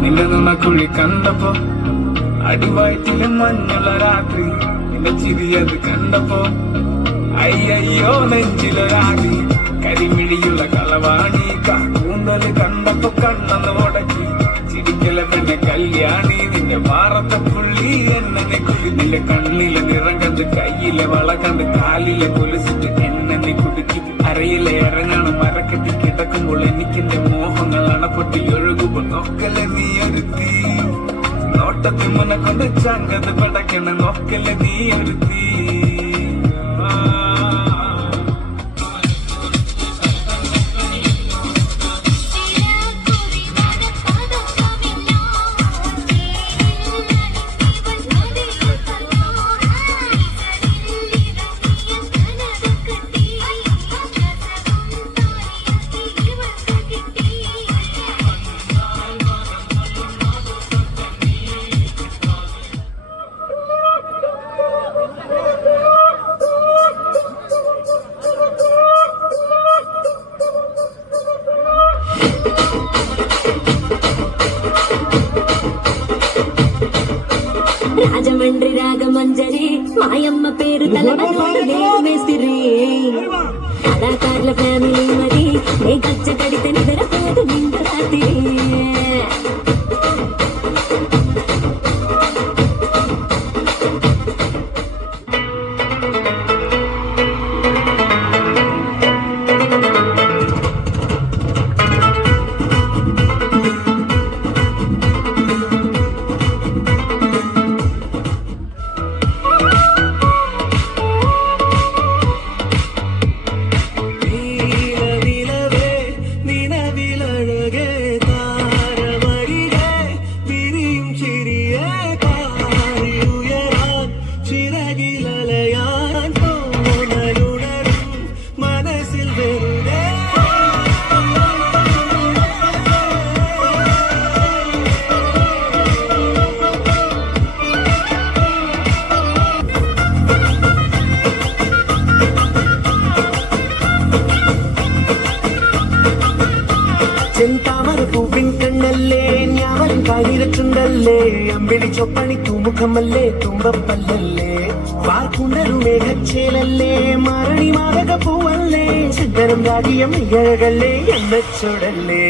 നിന്നെ നുണക്കുഴി കണ്ടപ്പോ അടിവയറ്റിലെ മഞ്ഞുള്ള രാത്രി നിന്റെ ചിരിയത് കണ്ടപ്പോ അയ്യോ നെഞ്ചിലൊരാടി കരിമിഴിയുള്ള കളവാണി കൂന്തല് കണ്ടപ്പോ കണ്ണെന്ന് മുടക്കി ചിരിക്കല പെണ്ണെ കല്യാണി നിന്റെ മാറത്തെ പുള്ളി എന്നെ കുടി നിന്റെ കണ്ണിലെ നിറം കണ്ട് കയ്യിലെ വള കണ്ട് കാലിലെ കൊലുസിട്ട് എന്നെ കുടുക്കി അരയിലെ ഇറങ്ങണം മരക്കെട്ടി കിടക്കുമ്പോൾ എനിക്കെന്റെ മോഹങ്ങൾ അണപ്പൊട്ടി ഒഴുകുമ്പോൾ നോക്കലെ നീ ഒരുത്തി നോട്ടത്തിൽ മുന്നെ കൊണ്ട് ചങ്കത് പടക്കണ നോക്കലെ നീ ഒരുത്തി రాజమండ్రి రాగమంజరి మాయమ్మ పేరు తలమతోడు నేను మేస్తిరి కళాకారుల ఫ్యామిలీ మరి నే గచ్చ కడితే నిద్రపోదు నిండు రాత్రి ചെന്താമര പൂവിൻ കണ്ണല്ലേ ഞാവൻ കാലിരച്ചുണ്ടല്ലേ അമ്പിളി ചൊപ്പണി തൂമുഖമല്ലേ തുമ്പപ്പല്ലല്ലേ വാർക്കുണ്ടൊരു മേഘച്ചേലല്ലേ മരണി മാതക പൂവല്ലേ ചിന്തരം രാഗിയം ഇഴകല്ലേ എന്നച്ചോടല്ലേ